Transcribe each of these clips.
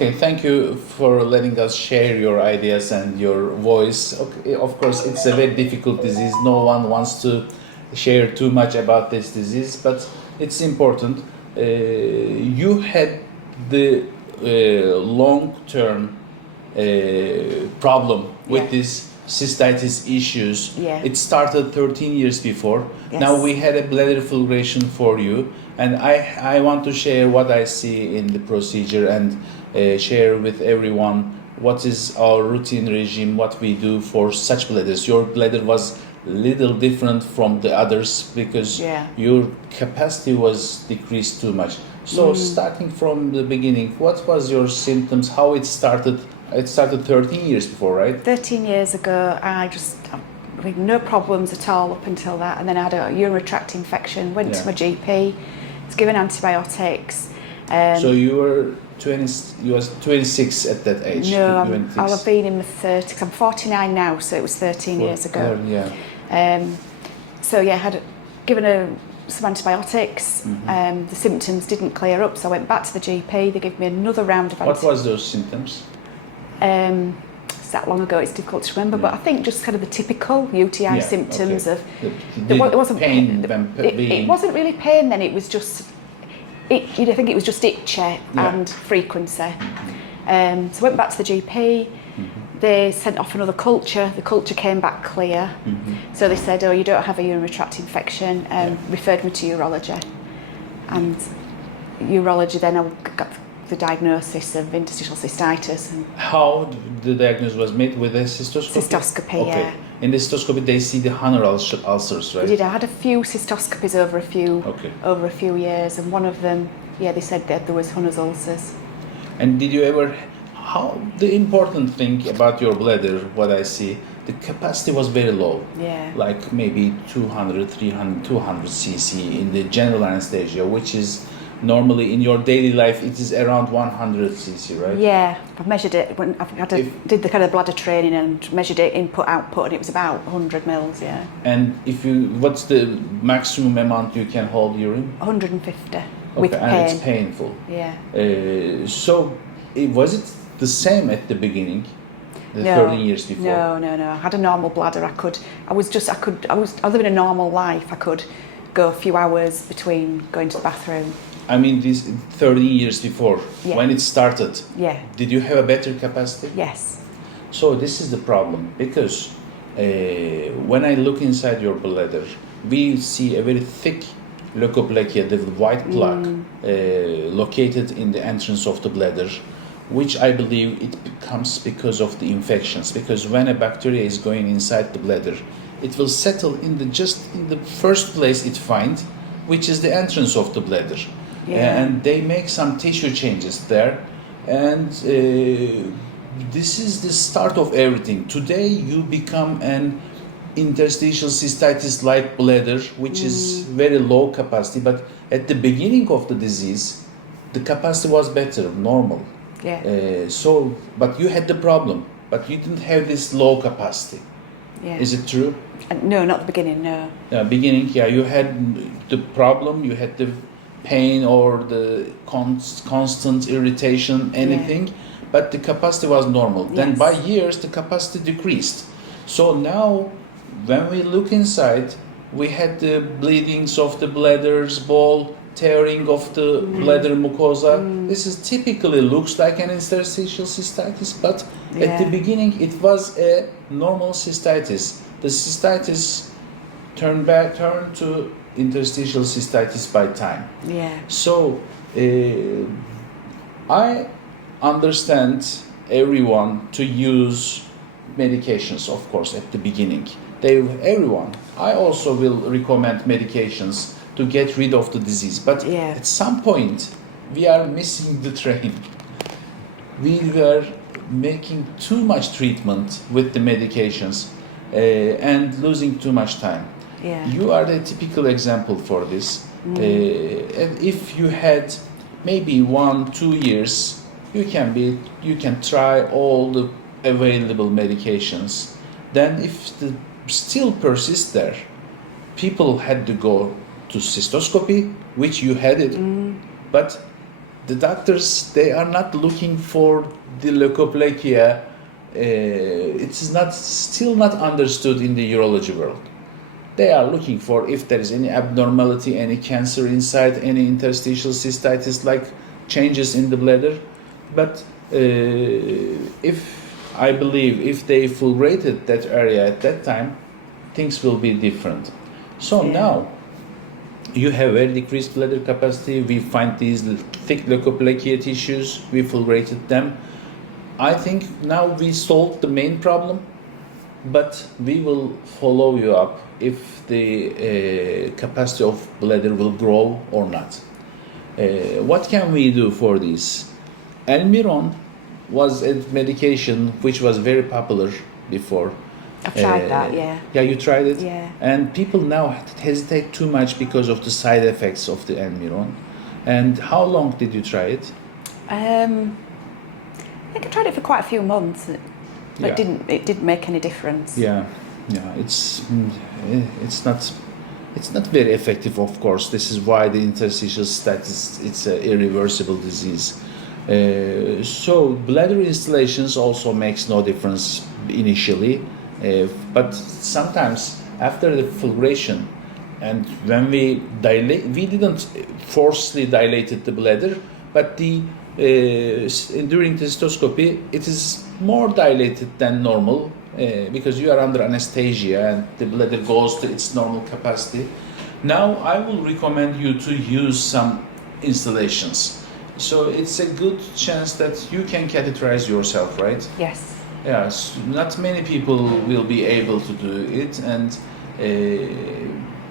Okay, thank you for letting us share your ideas and your voice. Okay, of course, it's a very difficult disease. No one wants to share too much about this disease, but it's important. You had the long-term problem with Yeah. this cystitis issues. Yeah. It started 13 years before. Yes. Now we had a bladder filtration for you, and I want to share what I see in the procedure and share with everyone what is our routine regime, what we do for such bladders. Your bladder was little different from the others because Yeah. your capacity was decreased too much. So starting from the beginning, what was your symptoms? How it started? It started 13 years before, right? 13 years ago, I had no problems at all up until that, and then I had a urinary tract infection, went to my GP, was given antibiotics. So you were 26 at that age? No, I'll have been in my 30s. I'm 49 now, so it was 13 years ago. Yeah. So yeah, I had given some antibiotics. The symptoms didn't clear up, so I went back to the GP. They gave me another round of What was those symptoms? It's that long ago, it's difficult to remember, but I think just kind of the typical UTI symptoms of it wasn't pain. It wasn't really pain then. It was just I think it was just itchy and frequency. So I went back to the GP. They sent off another culture. The culture came back clear. So they said, "Oh, you don't have a urinary tract infection." Referred me to urology, and urology. Then I got the diagnosis of interstitial cystitis. And how the diagnosis was made with a cystoscopy? Cystoscopy, okay. yeah. In the cystoscopy, they see the Hunner ulcers, right? I did. I had a few cystoscopies over a few years, and one of them, they said that there was Hunner's ulcers. And did you ever? The important thing about your bladder, what I see, the capacity was very low. Yeah. Like maybe 200, 300, 200 cc in the general anesthesia, which is normally in your daily life it is around 100 cc, right? Yeah, I've measured it when did the kind of bladder training and measured it input output, and it was about 100 mils. Yeah. And what's the maximum amount you can hold urine? 150 with pain. And it's painful. Yeah. So was it the same at the beginning? The 13 years before? No. I had a normal bladder. I was living a normal life. I could go a few hours between going to the bathroom. I mean, these 13 years before, when it started, did you have a better capacity? Yes. So this is the problem, because when I look inside your bladder, we see a very thick leukoplakia, the white plaque, located in the entrance of the bladder, which I believe it comes because of the infections. Because when a bacteria is going inside the bladder, it will settle in the first place it finds, which is the entrance of the bladder. And they make some tissue changes there, and this is the start of everything. Today you become an interstitial cystitis-like bladder, which is very low capacity, but at the beginning of the disease, the capacity was better, normal. But you had the problem, but you didn't have this low capacity. Is it true? No, not the beginning, no. Beginning, you had the problem, you had the pain or the constant irritation, anything, but the capacity was normal. Then by years, the capacity decreased. So now, when we look inside, we had the bleedings of the bladder's ball, tearing of the bladder mucosa. This is typically looks like an interstitial cystitis, but at the beginning it was a normal cystitis. The cystitis turned to interstitial cystitis by time. So I understand everyone to use medications, of course, at the beginning. Everyone. I also will recommend medications to get rid of the disease. But at some point, we are missing the train. We were making too much treatment with the medications and losing too much time. You are the typical example for this. And if you had maybe 1-2 years, you can try all the available medications. Then if the still persist there, people had to go to cystoscopy, which you had it, but the doctors, they are not looking for the leukoplakia. It's not still not understood in the urology world. They are looking for if there is any abnormality, any cancer inside, any interstitial cystitis like changes in the bladder. But I believe if they fulgurated that area at that time, things will be different. So now you have very decreased bladder capacity. We find these thick leukoplakia tissues. We fulgurated them. I think now we solved the main problem, but we will follow you up if the capacity of bladder will grow or not. What can we do for this? Almiron was a medication which was very popular before. I've tried that, yeah. Yeah, you tried it? Yeah. And people now hesitate too much because of the side effects of the Almiron. And how long did you try it? I think I tried it for quite a few months, but it didn't make any difference. Yeah, it's not very effective, of course. This is why the interstitial cystitis, it's an irreversible disease. So bladder installations also makes no difference initially, but sometimes after the fulguration, and when we dilate, we didn't forcefully dilated the bladder, but during the cystoscopy, it is more dilated than normal because you are under anesthesia and the bladder goes to its normal capacity. Now I will recommend you to use some installations. So it's a good chance that you can catheterize yourself, right? Yes. Yes. Not many people will be able to do it, and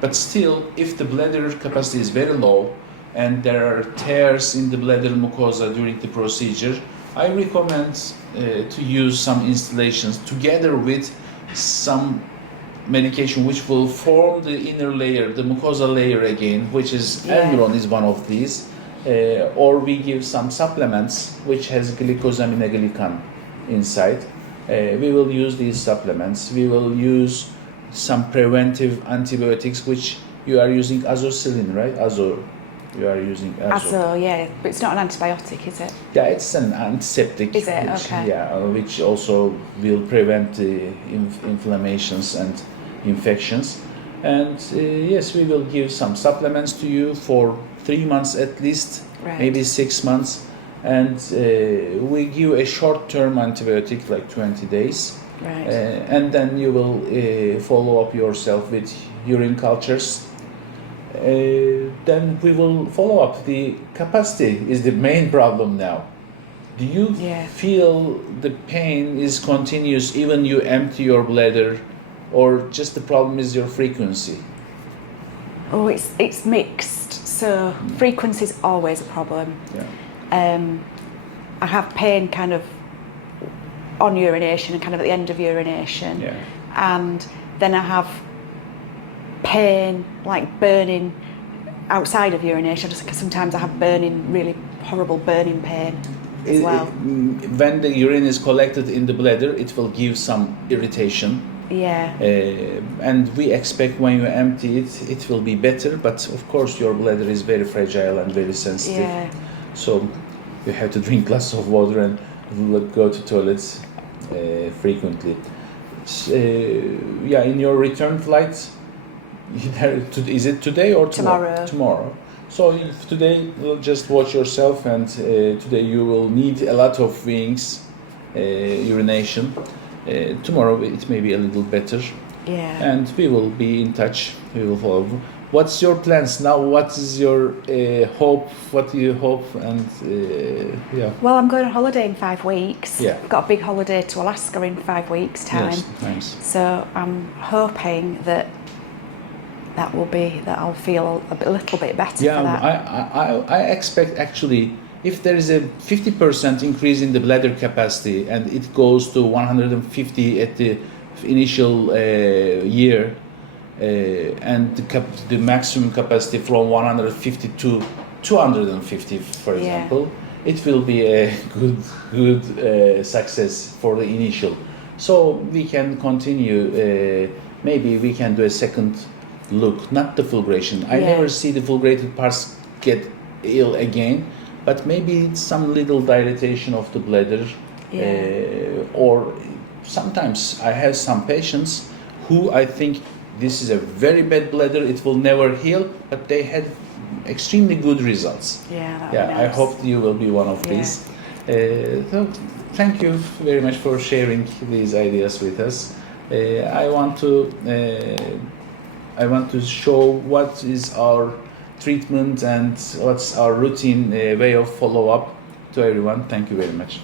but still, if the bladder capacity is very low and there are tears in the bladder mucosa during the procedure, I recommend to use some installations together with some medication which will form the inner layer, the mucosa layer again, which is Almiron is one of these, or we give some supplements which has glycosaminoglycan inside. We will use these supplements. We will use some preventive antibiotics, which you are using azoxystrobin, right? You are using azo, yeah, but it's not an antibiotic, is it? Yeah, it's an antiseptic. Is it? Which, okay. Yeah, which also will prevent the inflammations and infections. And yes, we will give some supplements to you for 3 months at least, maybe 6 months. And we give a short-term antibiotic, like 20 days. Right. And then you will follow up yourself with urine cultures. Then we will follow up. The capacity is the main problem now. Do you feel the pain is continuous even you empty your bladder, or just the problem is your frequency? Oh, it's mixed. So frequency is always a problem. Yeah. I have pain kind of on urination and kind of at the end of urination. Yeah. And then I have pain, like burning outside of urination, just because sometimes I have burning, really horrible burning pain as well. When the urine is collected in the bladder, it will give some irritation. Yeah. And we expect when you empty it, it will be better, but of course your bladder is very fragile and very sensitive. Yeah. So you have to drink lots of water and go to toilets frequently. In your return flight, is it today or tomorrow? Tomorrow. So if today, just watch yourself, and today you will need a lot of wings, urination. Tomorrow it may be a little better. Yeah. And we will be in touch. We will follow. What's your plans now? What is your hope? What do you hope? And Well, I'm going on holiday in 5 weeks. Yeah. I've got a big holiday to Alaska in 5 weeks' time. Yes, nice. So I'm hoping that I'll feel a little bit better for that. I expect actually, if there is a 50% increase in the bladder capacity and it goes to 150 at the initial year, and the maximum capacity from 150 to 250, for example, it will be a good success for the initial. So we can continue. Maybe we can do a second look, not the fulguration. I never see the fulgurated parts get ill again, but maybe it's some little dilatation of the bladder, or sometimes I have some patients who I think this is a very bad bladder, it will never heal, but they had extremely good results. Yeah, I hope you will be one of these. So thank you very much for sharing these ideas with us. I want to show what is our treatment and what's our routine way of follow-up to everyone. Thank you very much.